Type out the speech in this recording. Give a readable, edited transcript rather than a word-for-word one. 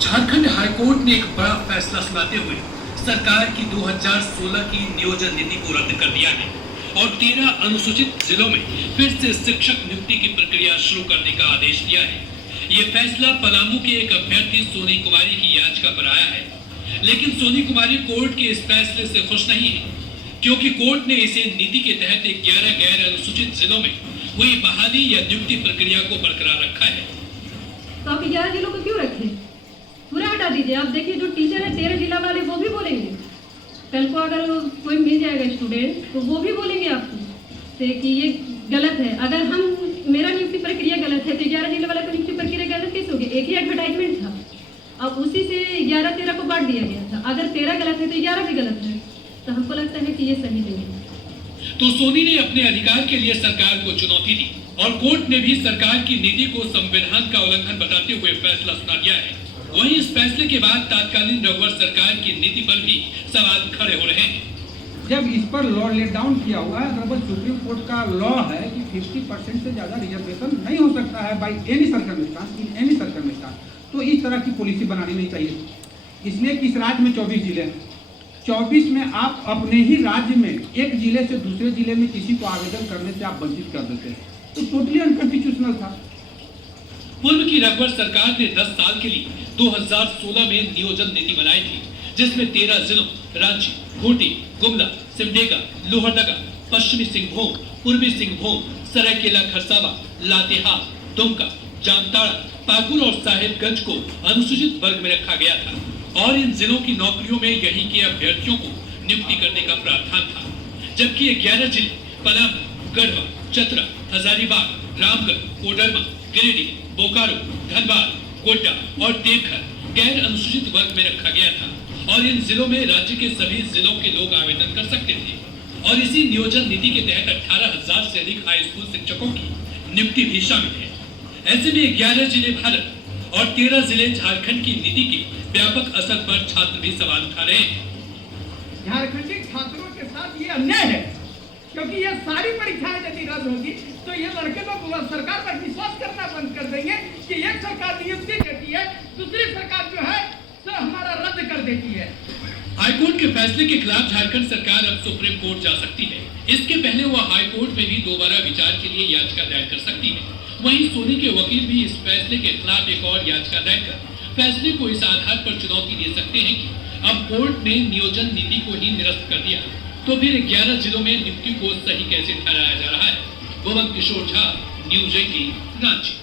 Jharkhand high court ने एक बड़ा फैसला सुनाते हुए सरकार की 2016 की नियोजन नीति को रद्द कर दिया है और 13 अनुसूचित जिलों में फिर से शिक्षक नियुक्ति की प्रक्रिया शुरू करने का आदेश दिया है। ये फैसला पलामू के एक अभ्यर्थी सोनी कुमारी की याचिका पर आया है, लेकिन सोनी कुमारी कोर्ट के इस फैसले से खुश नहीं है, क्योंकि कोर्ट ने इसे नीति के तहत 11 गैर अनुसूचित जिलों में हुई बहाली या नियुक्ति प्रक्रिया को बरकरार रखा है। तो आप 11 जिलों को क्यों रखे? पूरा हटा दीजिए। आप देखिए जो टीचर है 13 जिला वाले वो भी बोलेंगे, कल को अगर कोई मिल जाएगा स्टूडेंट तो वो भी बोलेंगे आपको कि ये गलत है। अगर हम मेरा नियुक्ति प्रक्रिया गलत है तो 11 जिले वाला को नियुक्ति प्रक्रिया गलत कैसे होगी? एक ही एडवर्टाइजमेंट था, अब उसी से 11-13 को बांट दिया गया था। अगर 13 गलत है तो 11 भी गलत है, तो हमको लगता है कि ये सही नहीं है। तो सोनी ने अपने अधिकार के लिए सरकार को चुनौती दी और कोर्ट ने भी सरकार की नीति को संविधान का उल्लंघन बताते हुए फैसला सुना दिया है। वहीं इस फैसले के बाद तत्कालीन रघुवर सरकार की नीति पर भी सवाल खड़े हो रहे हैं। जब इस पर लॉ लेट डाउन किया हुआ है, अगर सुप्रीम कोर्ट का लॉ है कि 50% से ज्यादा रिजर्वेशन नहीं हो सकता है by any circumstance, in any circumstance, तो इस तरह की पॉलिसी बनानी नहीं चाहिए। इसलिए कि इस राज्य में 24 जिले हैं, 24 में आप अपने ही राज्य में एक जिले से दूसरे जिले में किसी को आवेदन करने से आप वंचित कर देते हैं, तो टोटली अनकॉन्स्टिट्यूशनल था। पूर्व की रघुवर सरकार ने 10 साल के लिए 2016 में नियोजन नीति बनाई थी, जिसमें 13 जिलों रांची, खूंटी, गुमला, सिमडेगा, लोहरदगा, पश्चिमी सिंहभूम, पूर्वी सिंहभूम, सरायकेला खरसावा, लातेहार, दुमका, जामताड़ा, पाकुड़ और साहिबगंज को अनुसूचित वर्ग में रखा गया था और इन जिलों की नौकरियों में यहीं के अभ्यर्थियों को नियुक्ति करने का प्रावधान था, जबकि 11 जिले पलामू, गढ़वा, चतरा, हजारीबाग, रामगढ़, कोडरमा, गिरिडीह, बोकारो, धनबाद, गोड्डा और देवघर गैर अनुसूचित वर्ग में रखा गया था और इन जिलों में राज्य के सभी जिलों के लोग आवेदन कर सकते थे और इसी नियोजन नीति के तहत 18,000 से अधिक हाई स्कूल शिक्षकों की नियुक्ति भी शामिल है। ऐसे में 11 जिले भारत और 13 जिले झारखंड की नीति के व्यापक असर पर छात्र भी सवाल उठा रहे हैं। झारखंडी छात्रों के साथ ये अन्याय है, क्योंकि ये सारी परीक्षाएं यदि रद्द होगी तो ये लड़के लोग सरकार पर विश्वास करना बंद कर देंगे कि एक सरकार नियुक्ति देती है, दूसरी सरकार जो है तो हमारा रद्द कर देती है। हाईकोर्ट के फैसले के खिलाफ झारखंड सरकार अब सुप्रीम कोर्ट जा सकती है। इसके पहले वह हाईकोर्ट में भी दोबारा विचार के लिए याचिका दायर कर सकती है। वहीं सोनी के वकील भी इस फैसले के खिलाफ एक और याचिका दायर कर फैसले को इस आधार पर चुनौती दे सकते हैं कि अब कोर्ट ने नियोजन नीति को ही निरस्त कर दिया तो फिर 11 जिलों में नियुक्ति को सही कैसे ठहराया जा रहा है। गोविंद किशोर झा, न्यूज़ 18, रांची।